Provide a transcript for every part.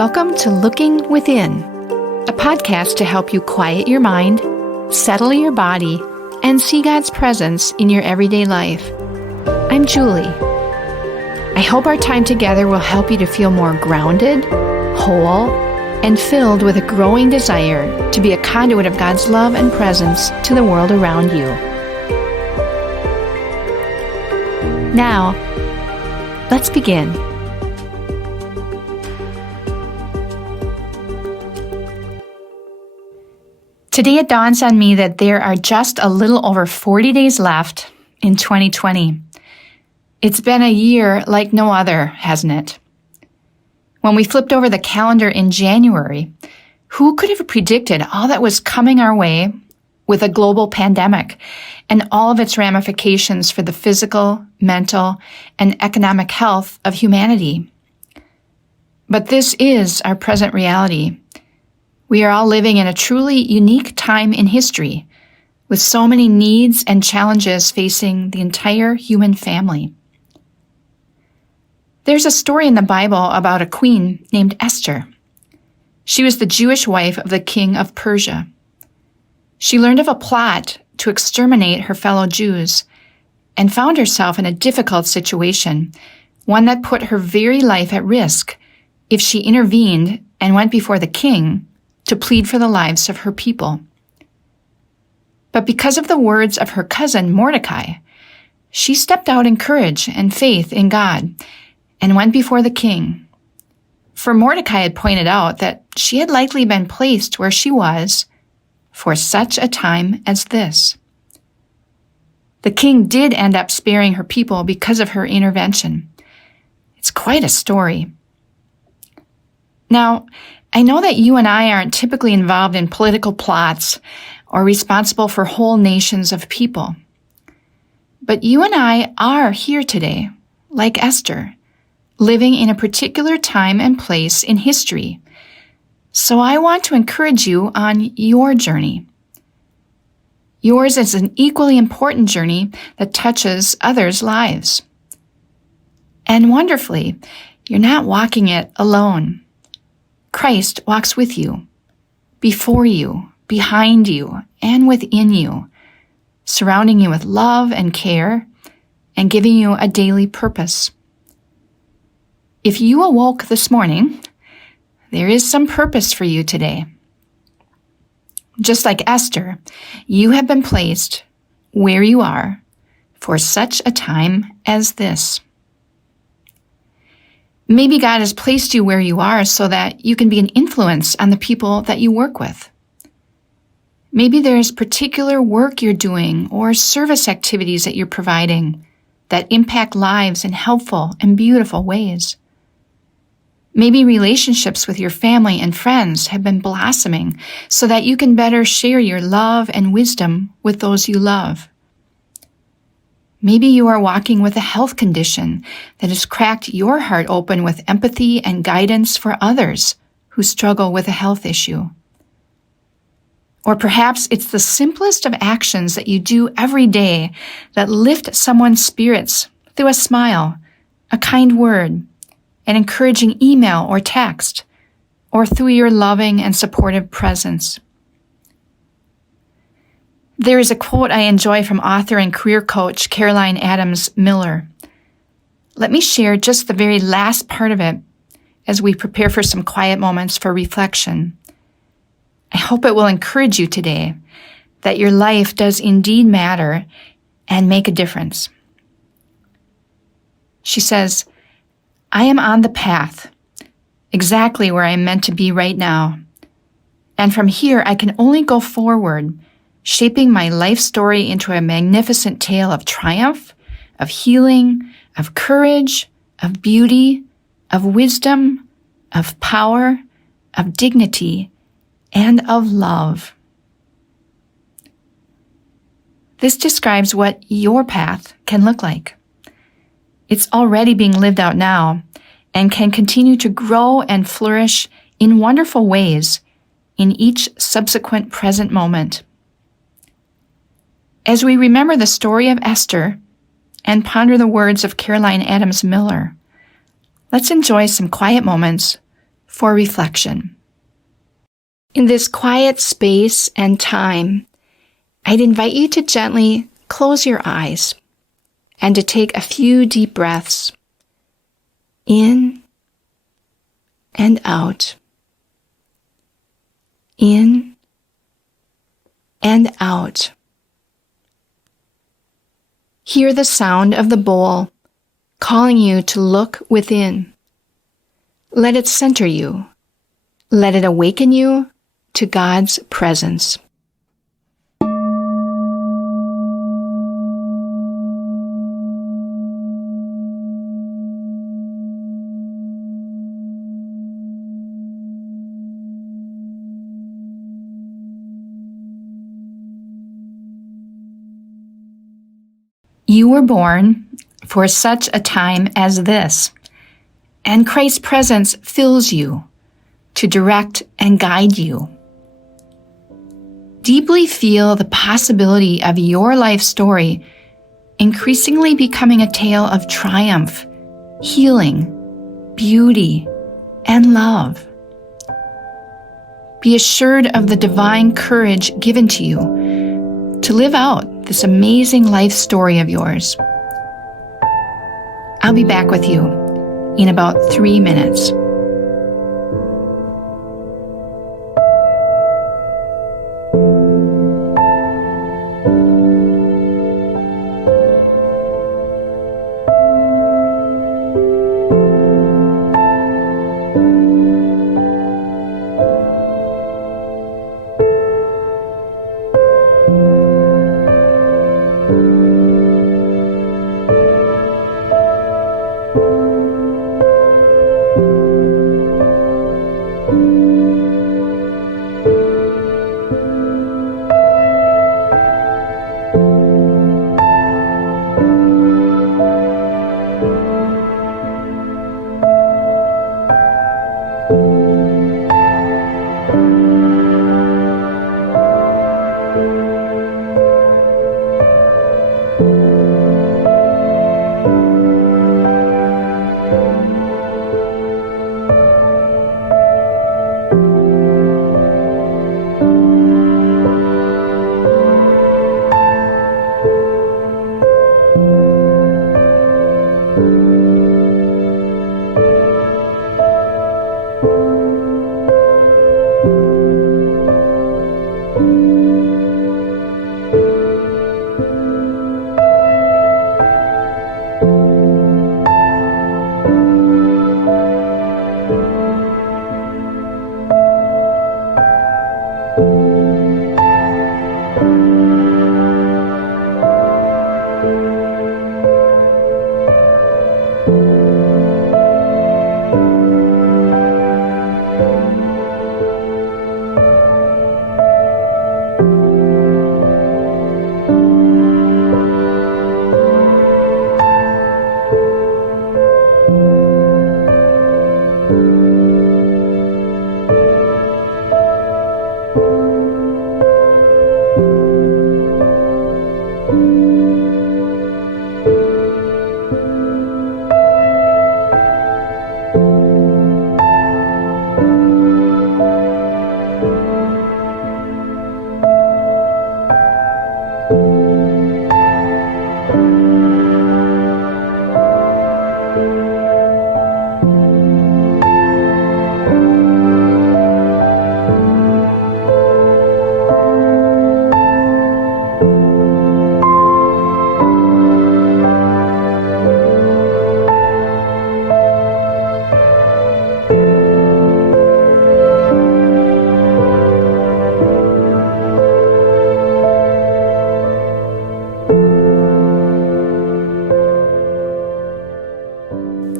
Welcome to Looking Within, a podcast to help you quiet your mind, settle your body, and see God's presence in your everyday life. I'm Julie. I hope our time together will help you to feel more grounded, whole, and filled with a growing desire to be a conduit of God's love and presence to the world around you. Now, let's begin. Today it dawns on me that there are just a little over 40 days left in 2020. It's been a year like no other, hasn't it? When we flipped over the calendar in January, who could have predicted all that was coming our way with a global pandemic and all of its ramifications for the physical, mental, and economic health of humanity? But this is our present reality. We are all living in a truly unique time in history, with so many needs and challenges facing the entire human family. There's a story in the Bible about a queen named Esther. She was the Jewish wife of the king of Persia. She learned of a plot to exterminate her fellow Jews and found herself in a difficult situation, one that put her very life at risk if she intervened and went before the king to plead for the lives of her people. But because of the words of her cousin Mordecai, she stepped out in courage and faith in God and went before the king. For Mordecai had pointed out that she had likely been placed where she was for such a time as this. The king did end up sparing her people because of her intervention. It's quite a story. Now, I know that you and I aren't typically involved in political plots or responsible for whole nations of people. But you and I are here today, like Esther, living in a particular time and place in history. So I want to encourage you on your journey. Yours is an equally important journey that touches others' lives. And wonderfully, you're not walking it alone. Christ walks with you, before you, behind you, and within you, surrounding you with love and care, and giving you a daily purpose. If you awoke this morning, there is some purpose for you today. Just like Esther, you have been placed where you are for such a time as this. Maybe God has placed you where you are so that you can be an influence on the people that you work with. Maybe there's particular work you're doing or service activities that you're providing that impact lives in helpful and beautiful ways. Maybe relationships with your family and friends have been blossoming so that you can better share your love and wisdom with those you love. Maybe you are walking with a health condition that has cracked your heart open with empathy and guidance for others who struggle with a health issue. Or perhaps it's the simplest of actions that you do every day that lift someone's spirits through a smile, a kind word, an encouraging email or text, or through your loving and supportive presence. There is a quote I enjoy from author and career coach Caroline Adams Miller. Let me share just the very last part of it as we prepare for some quiet moments for reflection. I hope it will encourage you today that your life does indeed matter and make a difference. She says, I am on the path, exactly where I am meant to be right now. And from here, I can only go forward, shaping my life story into a magnificent tale of triumph, of healing, of courage, of beauty, of wisdom, of power, of dignity, and of love. This describes what your path can look like. It's already being lived out now and can continue to grow and flourish in wonderful ways in each subsequent present moment. As we remember the story of Esther and ponder the words of Caroline Adams Miller, let's enjoy some quiet moments for reflection. In this quiet space and time, I'd invite you to gently close your eyes and to take a few deep breaths in and out, in and out. Hear the sound of the bowl calling you to look within. Let it center you. Let it awaken you to God's presence. You were born for such a time as this, and Christ's presence fills you to direct and guide you. Deeply feel the possibility of your life story increasingly becoming a tale of triumph, healing, beauty, and love. Be assured of the divine courage given to you to live out this amazing life story of yours. I'll be back with you in about 3 minutes.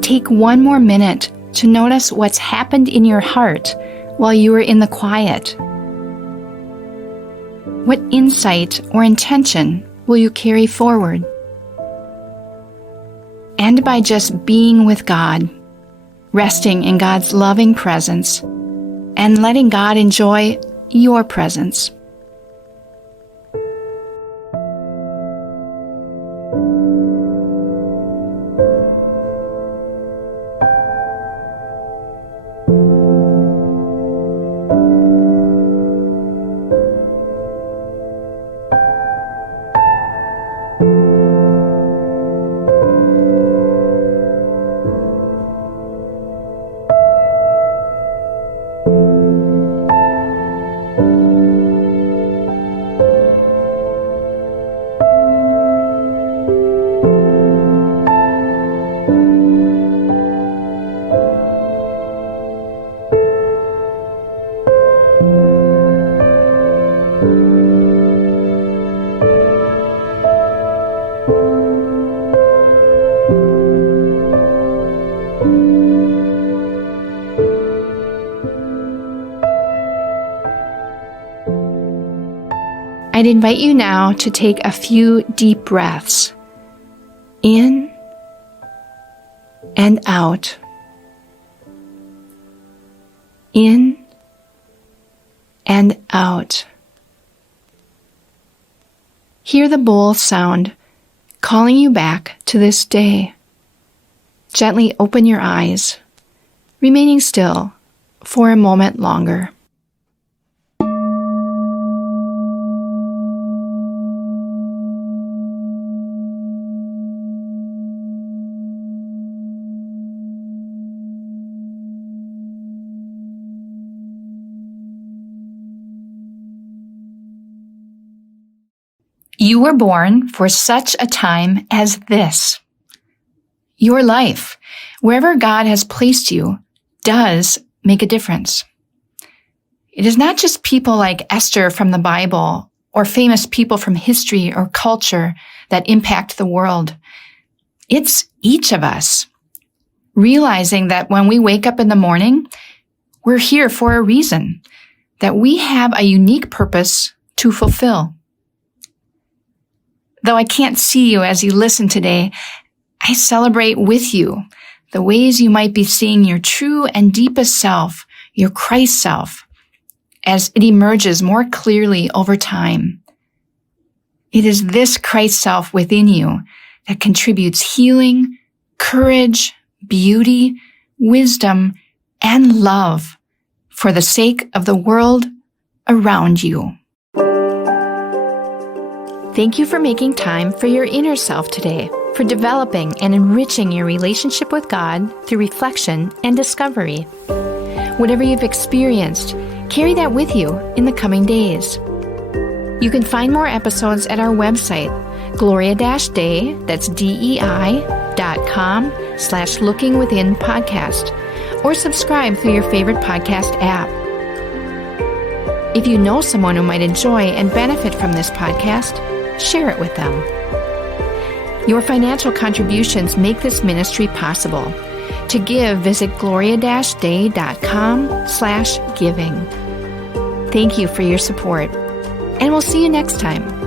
Take one more minute to notice what's happened in your heart while you were in the quiet. What insight or intention will you carry forward? And by just being with God, resting in God's loving presence, and letting God enjoy your presence. I'd invite you now to take a few deep breaths in and out. In and out. Hear the bowl sound calling you back to this day. Gently open your eyes, remaining still for a moment longer. You were born for such a time as this. Your life, wherever God has placed you, does make a difference. It is not just people like Esther from the Bible or famous people from history or culture that impact the world. It's each of us, realizing that when we wake up in the morning, we're here for a reason, that we have a unique purpose to fulfill. Though I can't see you as you listen today, I celebrate with you the ways you might be seeing your true and deepest self, your Christ self, as it emerges more clearly over time. It is this Christ self within you that contributes healing, courage, beauty, wisdom, and love for the sake of the world around you. Thank you for making time for your inner self today, for developing and enriching your relationship with God through reflection and discovery. Whatever you've experienced, carry that with you in the coming days. You can find more episodes at our website, Gloria-Day, that's DEI.com/lookingwithinpodcast, or subscribe through your favorite podcast app. If you know someone who might enjoy and benefit from this podcast, share it with them. Your financial contributions make this ministry possible. To give, visit gloria-day.com/giving. Thank you for your support, and we'll see you next time.